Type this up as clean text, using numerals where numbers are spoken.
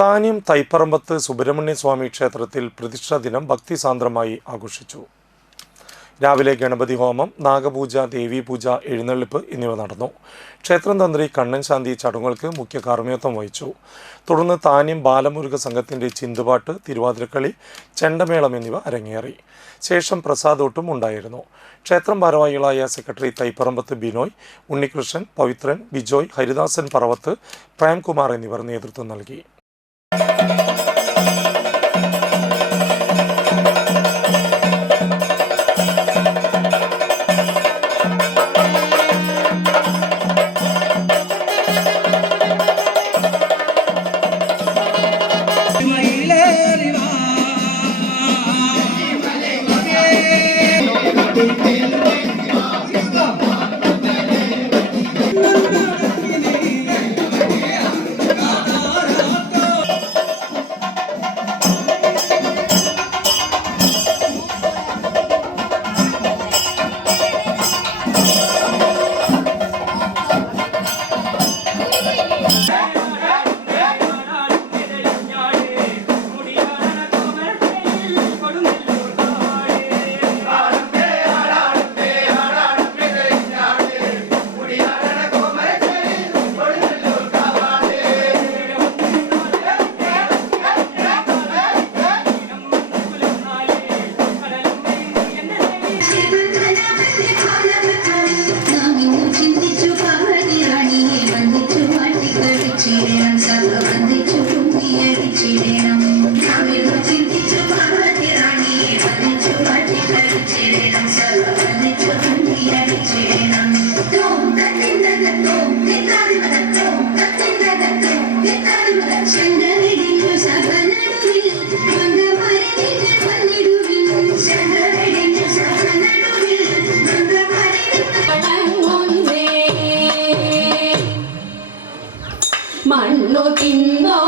താന്യം തൈപ്പറമ്പത്ത് സുബ്രഹ്മണ്യ സ്വാമി ക്ഷേത്രത്തിൽ പ്രതിഷ്ഠാ ദിനം ഭക്തിസാന്ദ്രമായി ആഘോഷിച്ചു. രാവിലെ ഗണപതി ഹോമം, നാഗപൂജ, ദേവീപൂജ, എഴുന്നള്ളിപ്പ് എന്നിവ നടന്നു. ക്ഷേത്രം തന്ത്രി കണ്ണൻ ശാന്തി ചടങ്ങുകൾക്ക് മുഖ്യ കാർമ്മികത്വം വഹിച്ചു. തുടർന്ന് താന്യം ബാലമുരുക സംഘത്തിന്റെ ചിന്തുപാട്ട്, തിരുവാതിരക്കളി, ചെണ്ടമേളം എന്നിവ അരങ്ങേറി. ശേഷം പ്രസാദോട്ടും ഉണ്ടായിരുന്നു. ക്ഷേത്രം ഭാരവാഹികളായ സെക്രട്ടറി തൈപ്പറമ്പത്ത് ബിനോയ്, ഉണ്ണികൃഷ്ണൻ, പവിത്രൻ, ബിജോയ്, ഹരിദാസൻ പറവത്ത്, പ്രേംകുമാർ എന്നിവർ നേതൃത്വം നൽകി. മണ്ണു തിന്നോ